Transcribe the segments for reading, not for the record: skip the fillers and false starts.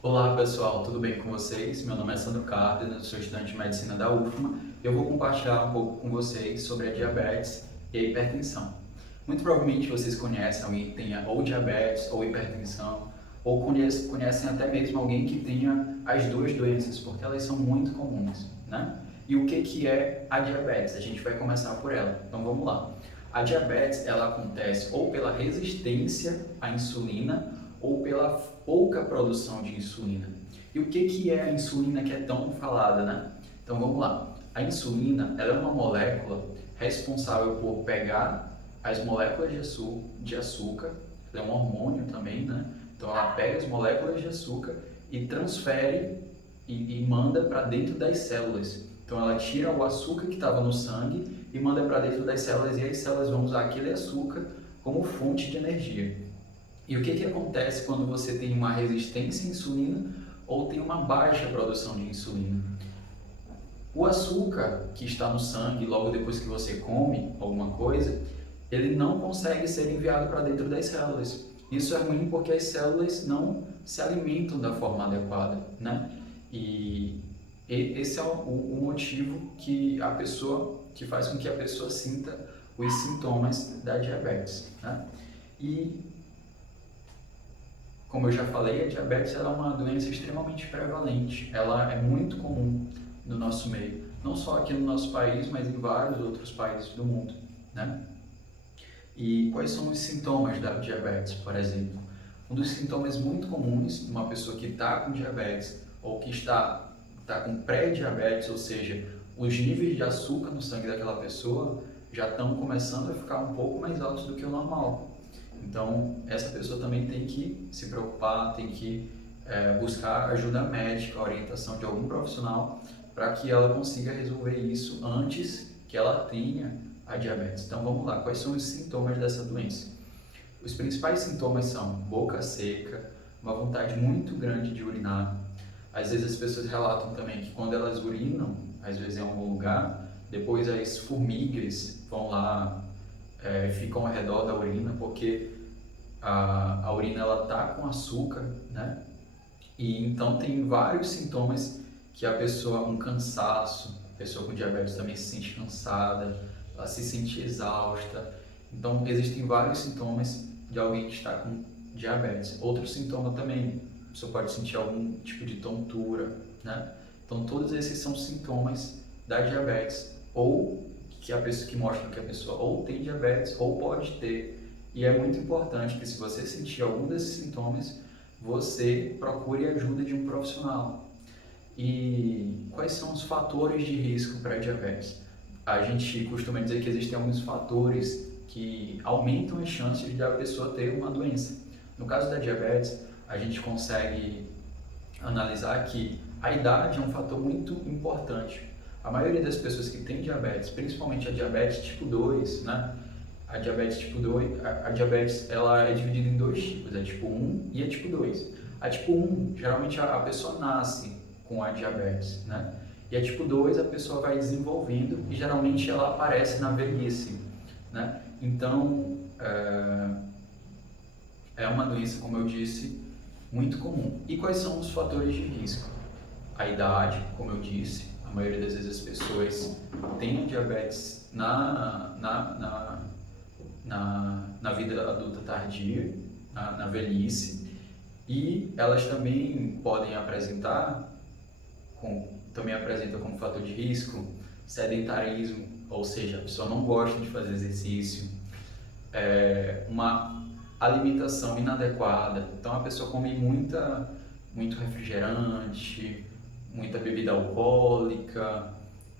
Olá pessoal, tudo bem com vocês? Meu nome é Sandro Cárdenas, sou estudante de medicina da UFMA e eu vou compartilhar um pouco com vocês sobre a diabetes e a hipertensão. Muito provavelmente vocês conhecem alguém que tenha ou diabetes ou hipertensão, ou conhecem até mesmo alguém que tenha as duas doenças, porque elas são muito comuns, né? E o que é a diabetes? A gente vai começar por ela, então vamos lá. A diabetes, ela acontece ou pela resistência à insulina ou pela pouca produção de insulina. E o que é a insulina que é tão falada, né? Então vamos lá. A insulina, ela é uma molécula responsável por pegar as moléculas de açúcar, ela é um hormônio também, né? Então ela pega as moléculas de açúcar e transfere e manda para dentro das células. Então ela tira o açúcar que estava no sangue e manda para dentro das células e as células vão usar aquele açúcar como fonte de energia. E o que acontece quando você tem uma resistência à insulina ou tem uma baixa produção de insulina? O açúcar que está no sangue logo depois que você come alguma coisa, ele não consegue ser enviado para dentro das células. Isso é ruim porque as células não se alimentam da forma adequada, né? E esse é o motivo que faz com que a pessoa sinta os sintomas da diabetes, né? E como eu já falei, a diabetes ela é uma doença extremamente prevalente. Ela é muito comum no nosso meio, não só aqui no nosso país, mas em vários outros países do mundo, né? E quais são os sintomas da diabetes, por exemplo? Um dos sintomas muito comuns de uma pessoa que está com diabetes ou que está com pré-diabetes, ou seja, os níveis de açúcar no sangue daquela pessoa já estão começando a ficar um pouco mais altos do que o normal. Então, essa pessoa também tem que se preocupar, tem que buscar ajuda médica, orientação de algum profissional para que ela consiga resolver isso antes que ela tenha a diabetes. Então, vamos lá, quais são os sintomas dessa doença? Os principais sintomas são boca seca, uma vontade muito grande de urinar. Às vezes as pessoas relatam também que quando elas urinam, às vezes em algum lugar, depois as formigas vão lá, ficam ao redor da urina, porque a urina ela tá com açúcar, né? E então tem vários sintomas que a pessoa, um cansaço, a pessoa com diabetes também se sente cansada, ela se sente exausta. Então existem vários sintomas de alguém que está com diabetes. Outro sintoma também, a pessoa pode sentir algum tipo de tontura, né? Então todos esses são sintomas da diabetes ou que a pessoa que mostram que a pessoa ou tem diabetes ou pode ter. E é muito importante que se você sentir algum desses sintomas, você procure a ajuda de um profissional. E quais são os fatores de risco para a diabetes? A gente costuma dizer que existem alguns fatores que aumentam as chances da pessoa ter uma doença. No caso da diabetes, a gente consegue analisar que a idade é um fator muito importante. A maioria das pessoas que têm diabetes, principalmente a diabetes tipo 2, né? A diabetes tipo 2, a diabetes ela é dividida em dois tipos, a tipo 1 e a tipo 2. A tipo 1, geralmente a pessoa nasce com a diabetes, né? E a tipo 2 a pessoa vai desenvolvendo e geralmente ela aparece na velhice, né? Então, é uma doença, como eu disse, muito comum. E quais são os fatores de risco? A idade, como eu disse, a maioria das vezes as pessoas têm diabetes na vida adulta tardia, na velhice, e elas também podem apresentar, também apresentam como fator de risco, sedentarismo, ou seja, a pessoa não gosta de fazer exercício, uma alimentação inadequada, então a pessoa come muito refrigerante, muita bebida alcoólica,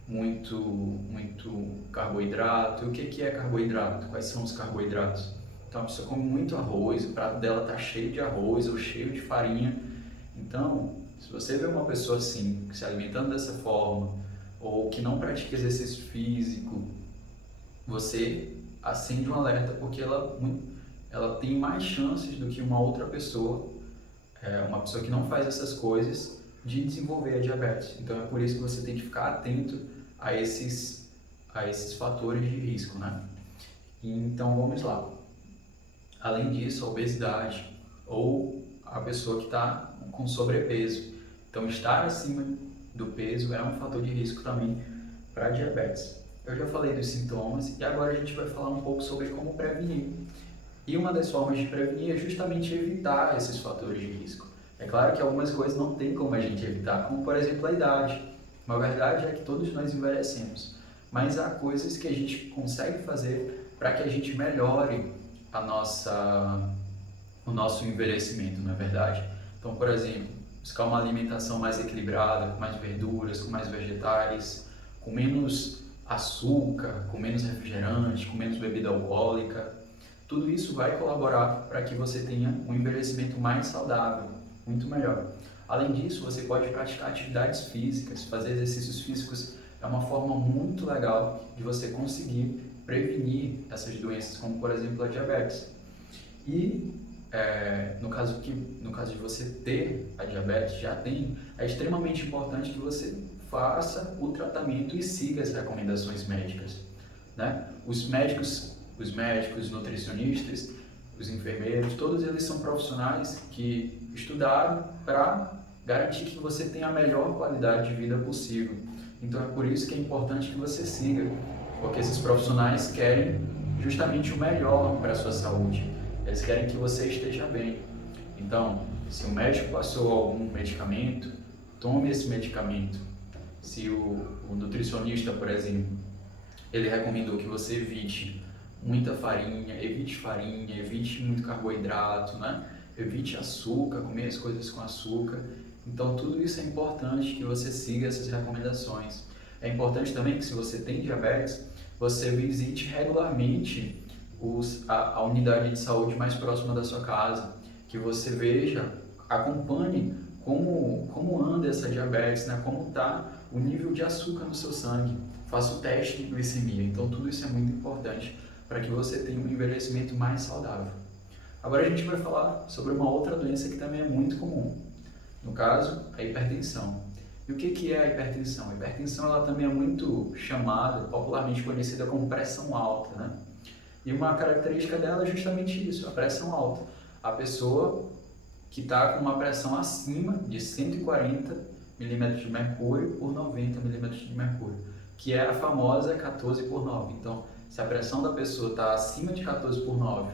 muito carboidrato. E o que é carboidrato? Quais são os carboidratos? Então a pessoa come muito arroz, o prato dela está cheio de arroz ou cheio de farinha. Então, se você vê uma pessoa assim, se alimentando dessa forma, ou que não pratica exercício físico, você acende um alerta porque ela tem mais chances do que uma outra pessoa, uma pessoa que não faz essas coisas, de desenvolver a diabetes. Então é por isso que você tem que ficar atento a esses fatores de risco, né? Então vamos lá. Além disso, a obesidade ou a pessoa que está com sobrepeso. Então, estar acima do peso é um fator de risco também para diabetes. Eu já falei dos sintomas e agora a gente vai falar um pouco sobre como prevenir. E uma das formas de prevenir é justamente evitar esses fatores de risco. É claro que algumas coisas não tem como a gente evitar, como por exemplo a idade. Uma verdade é que todos nós envelhecemos, mas há coisas que a gente consegue fazer para que a gente melhore o nosso envelhecimento, não é verdade? Então, por exemplo, buscar uma alimentação mais equilibrada, com mais verduras, com mais vegetais, com menos açúcar, com menos refrigerante, com menos bebida alcoólica. Tudo isso vai colaborar para que você tenha um envelhecimento mais saudável, muito melhor. Além disso, você pode praticar atividades físicas, fazer exercícios físicos é uma forma muito legal de você conseguir prevenir essas doenças, como por exemplo a diabetes. E no caso de você ter a diabetes, já tem, é extremamente importante que você faça o tratamento e siga as recomendações médicas, né? Os médicos, nutricionistas, os enfermeiros, todos eles são profissionais que estudaram para garantir que você tenha a melhor qualidade de vida possível. Então é por isso que é importante que você siga, porque esses profissionais querem justamente o melhor para a sua saúde. Eles querem que você esteja bem. Então, se o médico passou algum medicamento, tome esse medicamento. Se o nutricionista, por exemplo, ele recomendou que você evite muita farinha, evite muito carboidrato, né? Evite açúcar, comer as coisas com açúcar. Então, tudo isso é importante que você siga essas recomendações. É importante também que, se você tem diabetes, você visite regularmente a unidade de saúde mais próxima da sua casa, que você veja, acompanhe como anda essa diabetes, né? Como está o nível de açúcar no seu sangue, faça o teste de glicemia. Então tudo isso é muito importante para que você tenha um envelhecimento mais saudável. Agora a gente vai falar sobre uma outra doença que também é muito comum, no caso, a hipertensão. E o que é a hipertensão? A hipertensão ela também é muito chamada, popularmente conhecida como pressão alta, né? E uma característica dela é justamente isso, a pressão alta. A pessoa que está com uma pressão acima de 140 milímetros de mercúrio por 90 milímetros de mercúrio, que é a famosa 14 por 9. Então, se a pressão da pessoa está acima de 14 por 9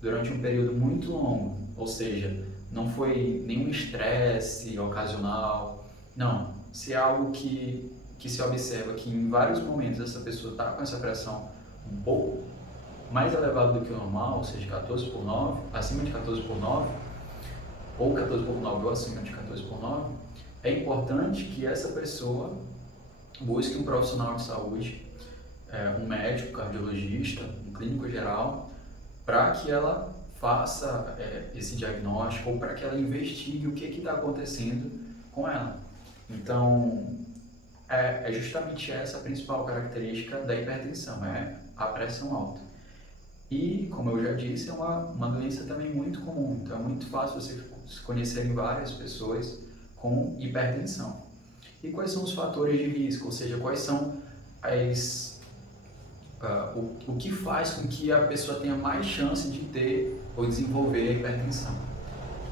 durante um período muito longo, ou seja, não foi nenhum estresse ocasional, não, se é algo que se observa que em vários momentos essa pessoa está com essa pressão um pouco mais elevado do que o normal, ou seja, 14 por 9, acima de 14 por 9, ou 14 por 9 ou acima de 14 por 9, é importante que essa pessoa busque um profissional de saúde, um médico, cardiologista, um clínico geral, para que ela faça esse diagnóstico ou para que ela investigue o que está acontecendo com ela. Então, é justamente essa a principal característica da hipertensão, é a pressão alta. E, como eu já disse, é uma doença também muito comum, então é muito fácil você conhecerem várias pessoas com hipertensão. E quais são os fatores de risco, ou seja, quais são o que faz com que a pessoa tenha mais chance de ter ou desenvolver a hipertensão?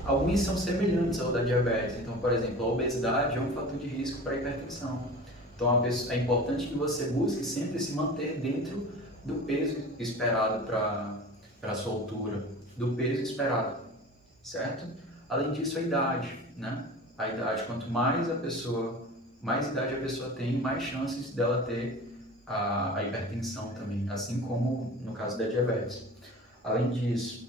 Alguns são semelhantes ao da diabetes, então, por exemplo, a obesidade é um fator de risco para a hipertensão. Então, é importante que você busque sempre se manter dentro do peso esperado para a sua altura, do peso esperado, certo? Além disso, a idade, né? A idade, quanto mais idade a pessoa tem, mais chances dela ter a hipertensão também, assim como no caso da diabetes. Além disso,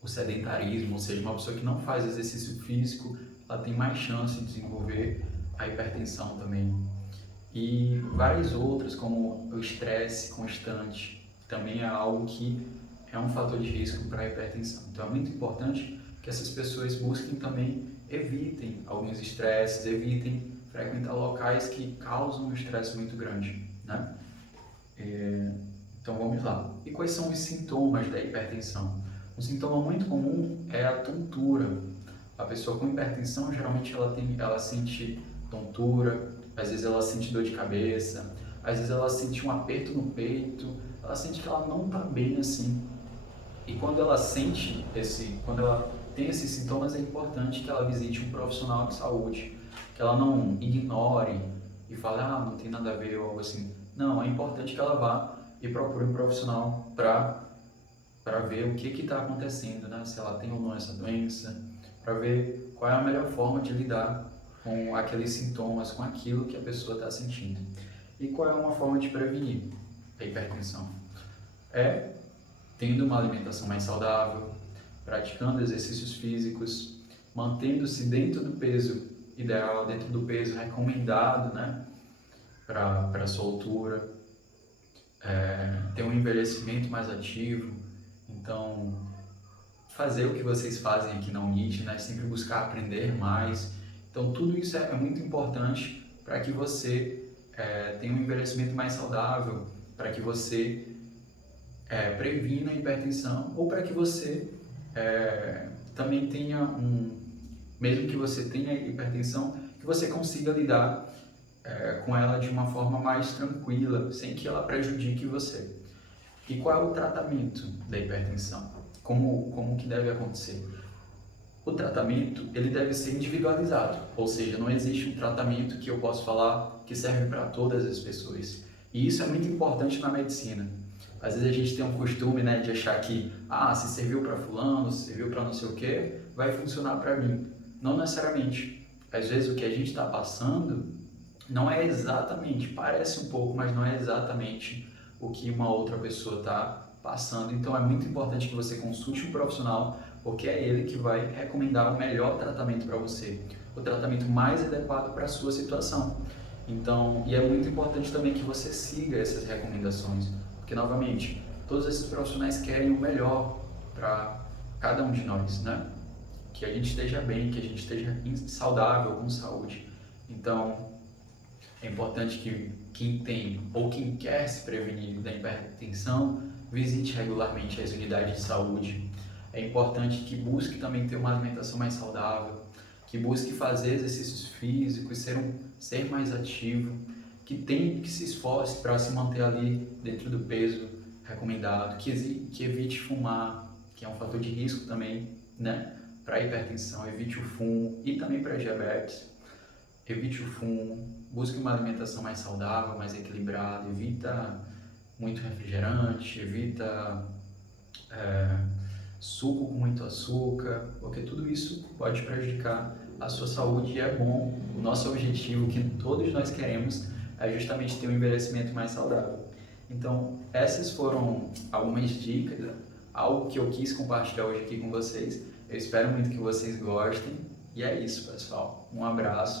o sedentarismo, ou seja, uma pessoa que não faz exercício físico, ela tem mais chance de desenvolver a hipertensão também. E várias outras, como o estresse constante, também é algo que é um fator de risco para a hipertensão. Então é muito importante que essas pessoas busquem também, evitem alguns estresses, evitem frequentar locais que causam um estresse muito grande, né? Então vamos lá. E quais são os sintomas da hipertensão? Um sintoma muito comum é a tontura. A pessoa com hipertensão, geralmente ela sente tontura, às vezes ela sente dor de cabeça, às vezes ela sente um aperto no peito, ela sente que ela não está bem assim. E quando ela tem esses sintomas, é importante que ela visite um profissional de saúde, que ela não ignore e fale, não tem nada a ver ou algo assim. Não, é importante que ela vá e procure um profissional para ver o que está acontecendo, né? Se ela tem ou não essa doença, para ver qual é a melhor forma de lidar com aqueles sintomas, com aquilo que a pessoa está sentindo. E qual é uma forma de prevenir a hipertensão? É tendo uma alimentação mais saudável, praticando exercícios físicos, mantendo-se dentro do peso ideal, dentro do peso recomendado, né, para a sua altura, ter um envelhecimento mais ativo. Então, fazer o que vocês fazem aqui na UNIT, né, sempre buscar aprender mais. Então, tudo isso é muito importante para que você tenha um envelhecimento mais saudável, para que você previna a hipertensão, ou para que você também tenha mesmo que você tenha hipertensão, que você consiga lidar com ela de uma forma mais tranquila, sem que ela prejudique você. E qual é o tratamento da hipertensão? Como que deve acontecer? O tratamento ele deve ser individualizado, ou seja, não existe um tratamento que eu possa falar que serve para todas as pessoas. E isso é muito importante na medicina. Às vezes a gente tem um costume, né, de achar que, se serviu para fulano, se serviu para não sei o quê, vai funcionar para mim. Não necessariamente. Às vezes o que a gente está passando não é exatamente, parece um pouco, mas não é exatamente o que uma outra pessoa está passando. Então é muito importante que você consulte um profissional, porque é ele que vai recomendar o melhor tratamento para você, o tratamento mais adequado para a sua situação. Então, e é muito importante também que você siga essas recomendações, porque novamente, todos esses profissionais querem o melhor para cada um de nós, né? Que a gente esteja bem, que a gente esteja saudável, com saúde. Então, é importante que quem tem ou quem quer se prevenir da hipertensão visite regularmente as unidades de saúde. É importante que busque também ter uma alimentação mais saudável, que busque fazer exercícios físicos, ser mais ativo, que se esforce para se manter ali dentro do peso recomendado, que evite fumar, que é um fator de risco também, né, para a hipertensão, evite o fumo e também para a diabetes. Evite o fumo, busque uma alimentação mais saudável, mais equilibrada, evita muito refrigerante, evita suco com muito açúcar, porque tudo isso pode prejudicar a sua saúde e é bom. O nosso objetivo, que todos nós queremos, é justamente ter um envelhecimento mais saudável. Então, essas foram algumas dicas, algo que eu quis compartilhar hoje aqui com vocês. Eu espero muito que vocês gostem. E é isso, pessoal. Um abraço.